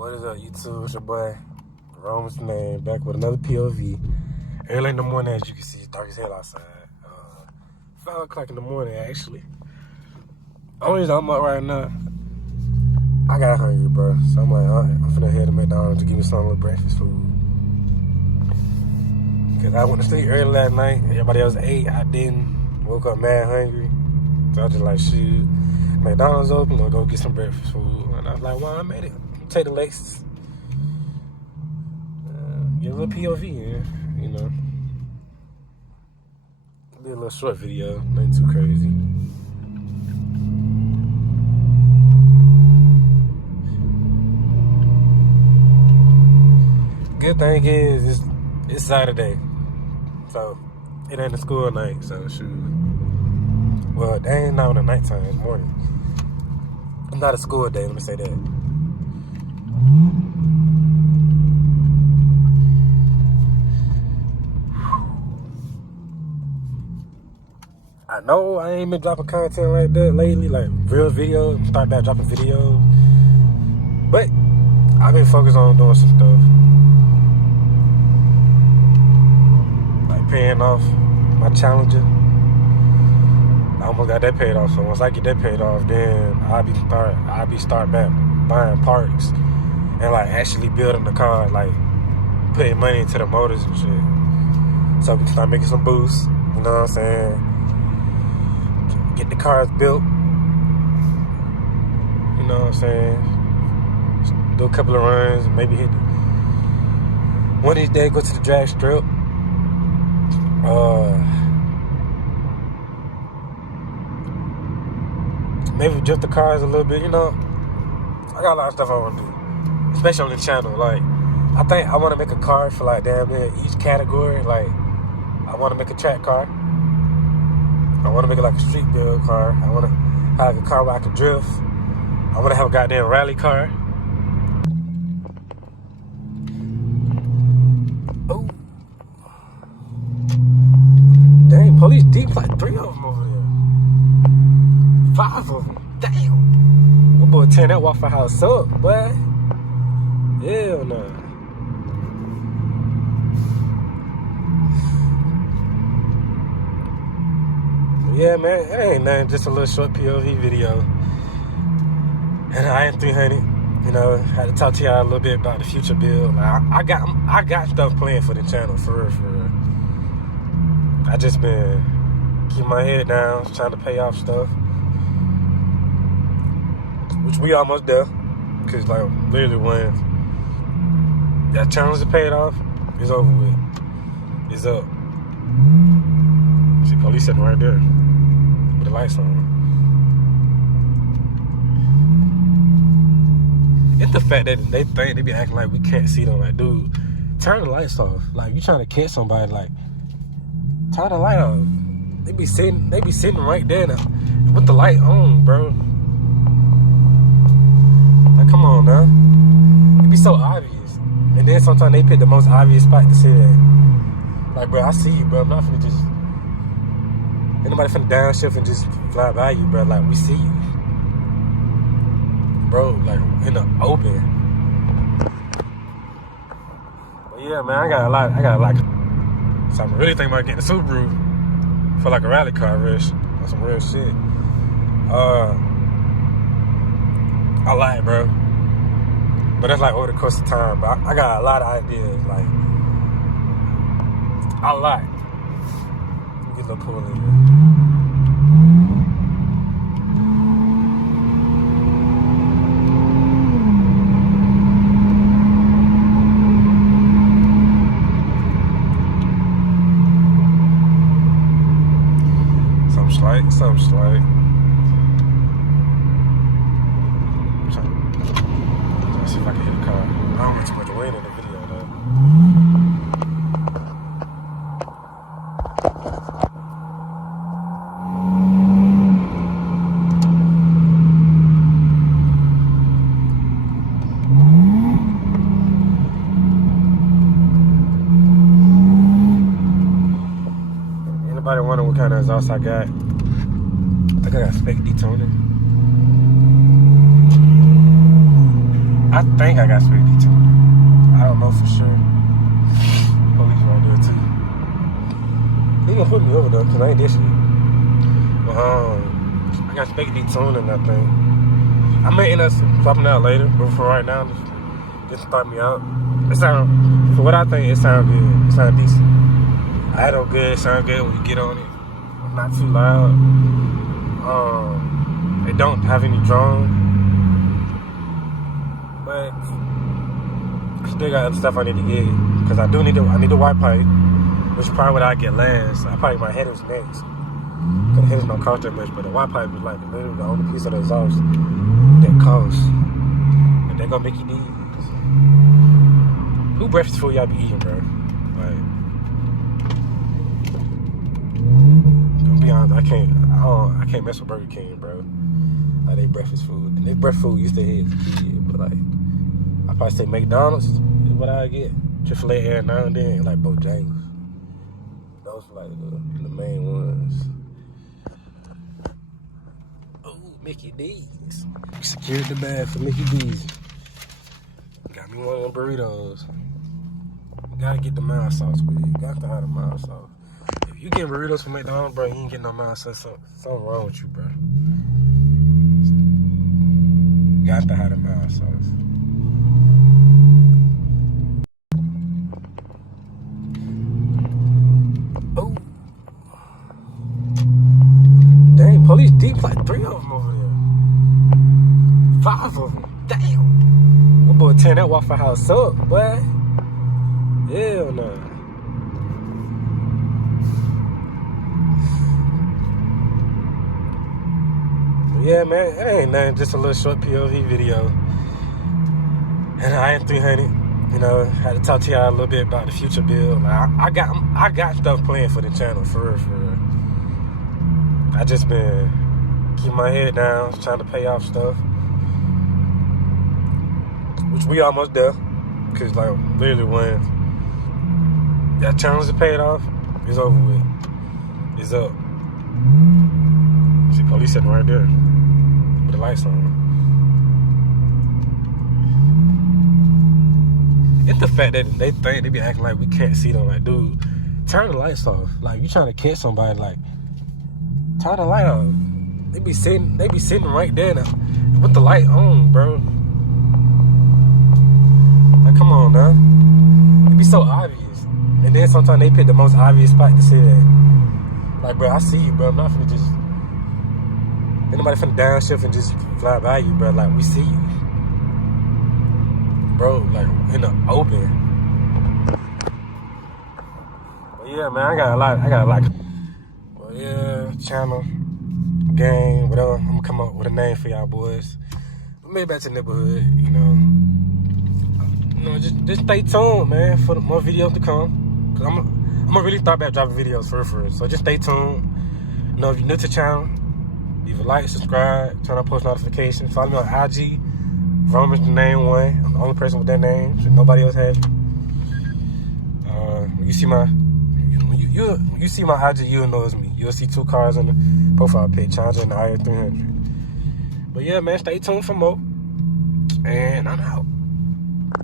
What is up, YouTube? It's your boy, Roman's man, back with another POV. Early in the morning, as you can see, it's dark as hell outside. 5 o'clock in the morning, actually. Only reason I'm up right now, I got hungry, bro. So I'm like, all right, I'm finna head to McDonald's to give me some little breakfast food. Because I went to sleep early last night. Everybody else ate. I didn't. Woke up mad hungry. So I was just like, shoot, McDonald's open, I'll go get some breakfast food. And I was like, well, I made it. Take the Lexus. Get a little POV, you know. Be a little short video, nothing too crazy. Good thing is, it's Saturday. So, it ain't a school night, so shoot. Well, they ain't not on the nighttime, it's morning. It's not a school day, let me say that. I know I ain't been dropping content like that lately, like real videos, start back dropping videos. But I've been focused on doing some stuff. Like paying off my Challenger. I almost got that paid off, so once I get that paid off, then I'll be start back buying parts and like actually building the car, like putting money into the motors and shit. So we can start making some boosts, you know what I'm saying? Get the cars built, you know what I'm saying? Just do a couple of runs, maybe hit one of these days, go to the drag strip. Maybe drift the cars a little bit, you know. I got a lot of stuff I want to do, especially on the channel. Like, I think I want to make a car for like damn near each category. Like, I want to make a track car. I want to make it like a street build car. I want to have a car where I can drift. I want to have a goddamn rally car. Oh. Dang, police deep, like 3 of them over there. 5 of them. Damn. My boy tearing that Waffle House up, boy. Hell no. Yeah, man, it ain't nothing, just a little short POV video. And I IS300, you know, had to talk to y'all a little bit about the future build. Like, I got stuff planned for the channel, for real. I just been keeping my head down, trying to pay off stuff. Which we almost there. Cause like literally when that challenge is paid off, it's over with. It's up. See, police sitting right there with the lights on. It's the fact that they think they be acting like we can't see them. Like, dude, turn the lights off. Like, you trying to catch somebody, like, turn the light off. They be sitting right there now, with the light on, bro. Like, come on, now. It be so obvious. And then sometimes they pick the most obvious spot to say that. Like, bro, I see you, bro. I'm not finna just... Ain't nobody finna downshift and just fly by you, bro. Like, we see you. Bro, like, in the open. But yeah, man, I got a lot. So I'm really thinking about getting a Subaru for like a rally car rush. That's some real shit. I like, bro. But that's like over the course of time. But I got a lot of ideas, like, a lot. Get a little pool in here. Something slight. Let's see if I can hit a car. I don't get too much wind in the video though. Anybody wondering what kind of exhaust I got? I got spec detoner. I think I got speed detailing. I don't know for sure. Police right there too. He gonna put me over though, cause I ain't this shit. But I got speed detailing, I think. I may end up swapping out later, but for right now, just start me out. It sound, for what I think, it sound good. It sound decent. I had on good. It sound good when you get on it. Not too loud. It don't have any drone, but I still got other stuff I need to get because I need the white pipe, which is probably what I get last. I probably my headers next. Cause the headers don't cost that much, but the white pipe is like literally the only piece of the exhaust that costs, and they're gonna make you these. Who breakfast food y'all be eating, bro? Like, to be honest, I can't mess with Burger King, bro. Like, they breakfast food. And they breakfast food used to hit as a kid, but like, I probably say McDonald's is what I get. Chick-fil-A every now and then, like Bojangles. Those are like the main ones. Oh, Mickey D's. We secured the bag for Mickey D's. Got me one of them burritos. Gotta get the mild sauce, but you got to have the mild sauce. If you get burritos from McDonald's, bro, you ain't getting no mild sauce. Something wrong with you, bro. Got to have the mild sauce. Oh. Dang, police deep like 3 of them over there. 5 of them. Damn. My boy tearing that Waffle House up, boy. Hell no. Yeah, man, it ain't nothing, just a little short POV video. And IS300, you know, had to talk to y'all a little bit about the future build. I got stuff planned for the channel, for real. I just been keeping my head down, trying to pay off stuff, which we almost there. Cause like literally when that challenge is paid off, it's over with. It's up. See, police sitting right there with the lights on. It's the fact that they think they be acting like we can't see them. Like, dude, turn the lights off. Like, you trying to catch somebody, like, turn the light off. They be sitting right there now, with the light on, bro. Like, come on, now. It be so obvious. And then sometimes they pick the most obvious spot to say that. Like, bro, I see you, bro. I'm not finna just... Ain't nobody finna downshift and just fly by you, bro. Like, we see you. Bro, like, in the open. But yeah, man, I got a lot. Well, yeah, channel, game, whatever. I'm gonna come up with a name for y'all boys. Maybe back to the neighborhood, you know. Just stay tuned, man, for the more videos to come. Cause I'm gonna really start back dropping videos for real. So just stay tuned. You know, if you're new to the channel, leave a like, subscribe, turn on post notifications. Follow me on IG, Roman's the name one. I'm the only person with that name, so nobody else has it. When you see my IG, you'll know it's me. You'll see 2 cars on the profile page, Challenger and the IS300. But yeah, man, stay tuned for more. And I'm out.